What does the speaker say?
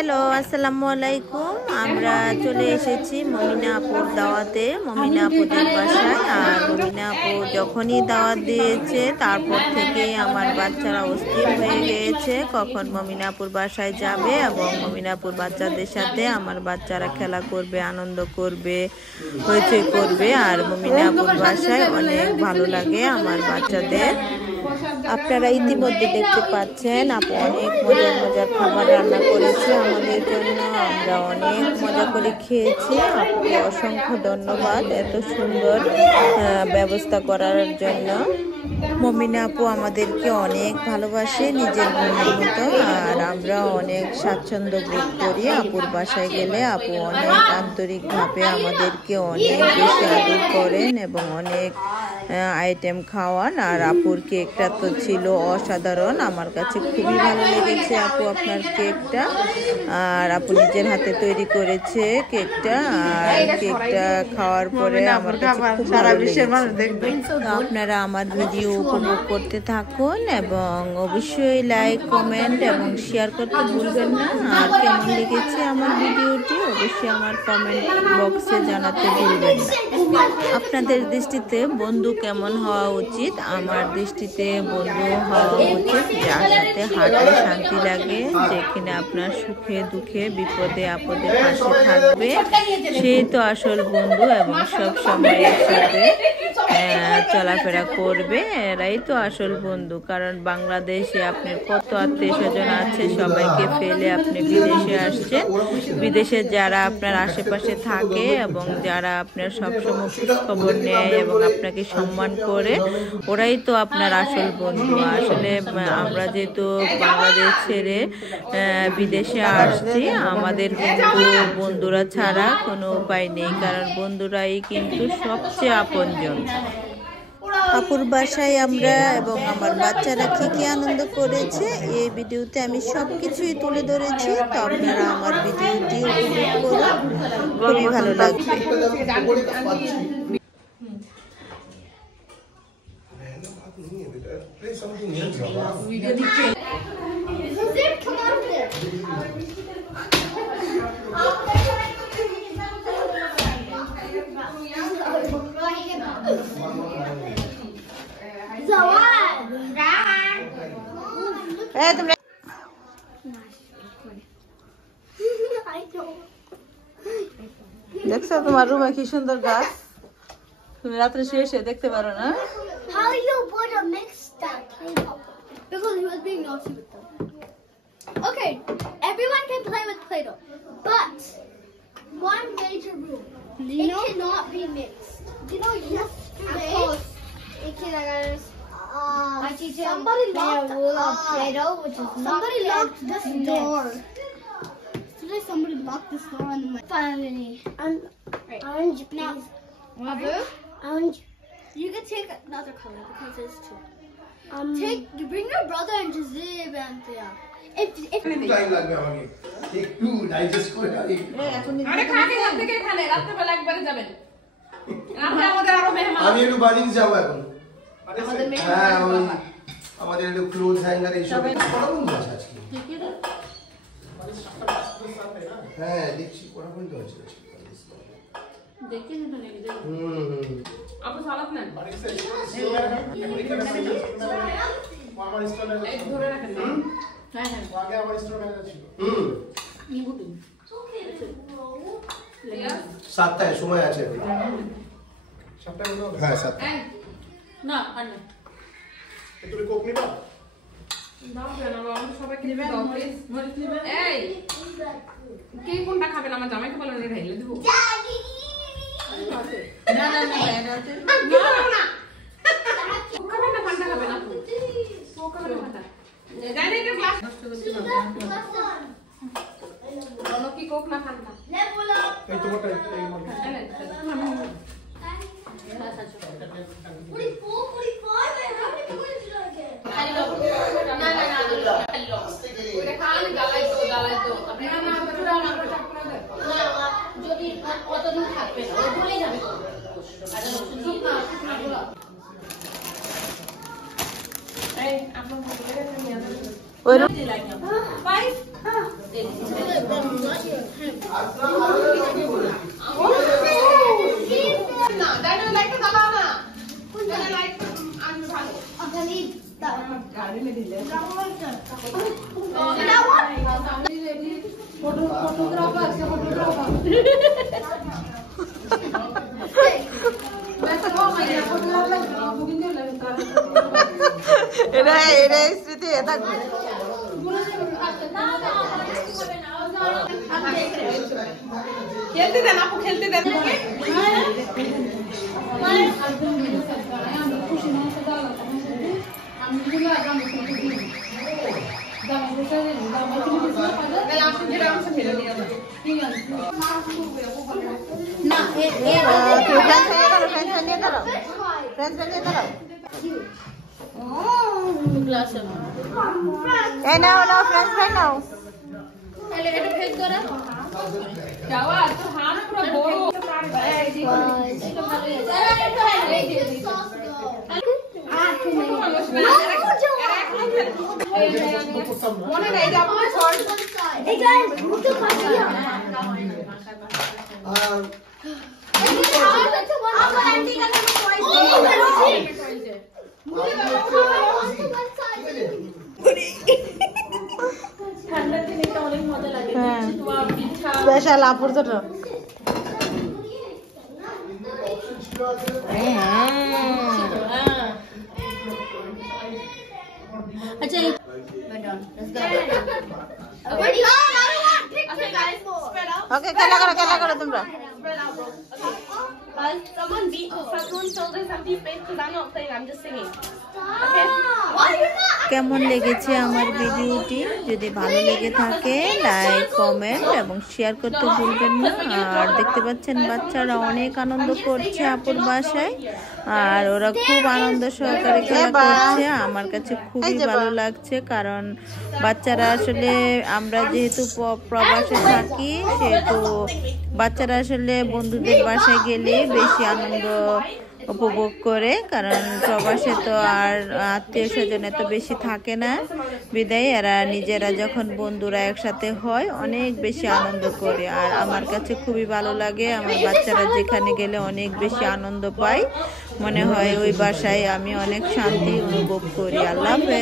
Hello, আসসালামু আলাইকুম। আমরা চলে এসেছি মমিনা আপুর দাওয়াতে, মমিনা আপুদের বাসায়। আর মমিনা আপু যখনই দাওয়াত দিয়েছে তারপর থেকে আমার বাচ্চারা অস্থির হয়ে গিয়েছে কখন মমিনা আপুর বাসায় যাবে এবং মমিনা আপুর বাচ্চাদের সাথে আমার বাচ্চারা খেলা করবে, আনন্দ করবে, হইচই করবে। আর মমিনা আপুর বাসায় অনেক ভালো লাগে আমার বাচ্চাদের। আপনারা ইতিমধ্যে দেখতে পাচ্ছেন আপু অনেক মজার মজার খাবার রান্না করেছে আমাদের জন্য। আমরা অনেক মজা করে খেয়েছি। আপুকে অসংখ্য ধন্যবাদ এত সুন্দর ব্যবস্থা করার জন্য। মমিনা আপু আমাদেরকে অনেক ভালোবাসে নিজের বোনের মতো। আর আমরা অনেক স্বাচ্ছন্দ্য বোধ করি আপুর বাসায় গেলে। আপু অনেক আন্তরিকভাবে আমাদেরকে অনেক বেশি আদর করেন এবং অনেক আইটেম খাওয়ান। আর আপুর কেকটা তো ছিল অসাধারণ, আমার কাছে খুবই ভালো লেগেছে আপু আপনার কেকটা। আর আপু নিজের হাতে তৈরি করেছে কেকটা। আর কেকটা খাওয়ার পরে আমার কাছে খুব ভালো লেগেছে। আপনারা আমার ভিডিও উপভোগ করতে থাকুন এবং অবশ্যই লাইক, কমেন্ট এবং শেয়ার করতে ভুলবেন না। আর কেমন লেগেছে আমার ভিডিওটি অবশ্যই আমার কমেন্ট বক্সে জানাতে ভুলবেন না। আপনাদের দৃষ্টিতে বন্ধু কেমন হওয়া উচিত? আমার দৃষ্টিতে বন্ধু হওয়া উচিত যার সাথে হাঁটলে শান্তি লাগে, যেখানে আপনার সুখে দুঃখে বিপদে আপদে পাশে থাকবে, সেই তো আসল বন্ধু। এবং সব সময় একসাথে চলাফেরা করবে, এরাই তো আসল বন্ধু। কারণ বাংলাদেশে আপনার কত আত্মীয় স্বজন আছে, সবাইকে ফেলে আপনি বিদেশে আসছেন। বিদেশে যারা আপনার আশেপাশে থাকে এবং যারা আপনার সবসময় খবর নেয় এবং আপনাকে সম্মান করে, ওরাই তো আপনার আসল বন্ধু। আসলে আমরা যেহেতু বাংলাদেশ ছেড়ে বিদেশে আসছি, আমাদের কিন্তু বন্ধুরা ছাড়া কোনো উপায় নেই। কারণ বন্ধুরাই কিন্তু সবচেয়ে আপনজন। আপুর বাসায় আমরা এবং আমার বাচ্চারা কি আনন্দ করেছে এই ভিডিওতে আমি সবকিছুই তুলে ধরেছি। তো আপনারা আমার ভিডিওটি উপভোগ করুন, খুবই ভালো লাগবে। দেখছো তোমার রুমে কি সুন্দর গাছ, তুমি রাত্রে শুয়ে দেখতে পারো না? How you would have mixed that Play-Doh? Because he was being naughty with them. Okay, everyone can play with Play-Doh, but one major rule: it cannot be mixed. You know, yesterday, somebody locked Play-Doh, which is somebody locked this door. Today, somebody locked this door on my family. Orange, please. Orange. You can take another color because there's two. You bring your brother and Jazib and Thea. If time লাগবে আমাকে একটু digest করে আরে খানে থেকে খানে রাতে বেলা একবারে যাবেন রাতে আমাদের আরো মেহমান আমি একটু বাড়িতে যাব এখন আমাদের মেহমান আমাদের একটু ক্লোজ হ্যাঙ্গার এই সব কত বন্ধু আছে আজকে হ্যাঁ দেখছি কটা বন্ধু আছে দেখতে তো নেই আপু সালাত নেন আমার স্টোরে এই ধরে রাখেন হ্যাঁ হ্যাঁ আগে আমার স্টোরে ম্যানেজার ছিল নিবুটি সাতটায় সময় আছে সাতটায় হলো হ্যাঁ সাতটায় না আর না তুমি কোক নিবা দাও কেন আমরা সবাইকে দাও প্লিজ মরিস নিবে এই কে কোনটা খাবেন আমার জামাইকে বলেন রে ঢাইলে দেব না না না এটা আছে না কোক খাবেন না ঠান্ডা খাবেন আপু কোক খাবেন ঠান্ডা জানি না গ্লাস নষ্ট করতে বলো কি কোক না ঠান্ডা লে বলো এই তোমারটা এই মনে পুরি ফয় আপনি কি করেছিল আগে খালি দাও না না না খালি দাও ওটা খালি জ্বালাই তো আপনি না না যদি কতদিন থাকবে ওই ভুলে যাবে আচ্ছা সুযোগ না এই আপনার বলে নিয়ে আসুন ওই 5 এটা স্মৃতি থাকবে। খেলতে দেন আপু, খেলতে দেন। স্পেশাল আপুর জন্য। আচ্ছা, we're done. Let's go. Ready? Okay, guys, spread out. ওকে, খেলা করো তোমরা। Spread out, bro. Okay. Someone fill this empty space because I'm not playing. I'm just singing. Okay. Why are you not? কেমন লেগেছে আমার ভিডিওটি? যদি ভালো লেগে থাকে লাইক, কমেন্ট এবং শেয়ার করতে ভুলবেন না। আর দেখতে পাচ্ছেন বাচ্চারা অনেক আনন্দ করছে আপুর বাসায়, আর ওরা খুব আনন্দ সহকারে খেলা করছে। আমার কাছে খুবই ভালো লাগছে, কারণ বাচ্চারা আসলে, আমরা যেহেতু প্রবাসে থাকি সেহেতু বাচ্চারা আসলে বন্ধুদের বাসায় গেলে বেশি আনন্দ উপভোগ করে, কারণ প্রবাসে তো আর আত্মীয় স্বজন এত বেশি থাকে না, বিদায় এরা নিজেরা যখন বন্ধুরা একসাথে হয় অনেক বেশি আনন্দ করে। আর আমার কাছে খুবই ভালো লাগে, আমার বাচ্চারা যেখানে গেলে অনেক বেশি আনন্দ পায়, মনে হয় ওই বাসায় আমি অনেক শান্তি অনুভব করি। আল্লাহ হাফেজ।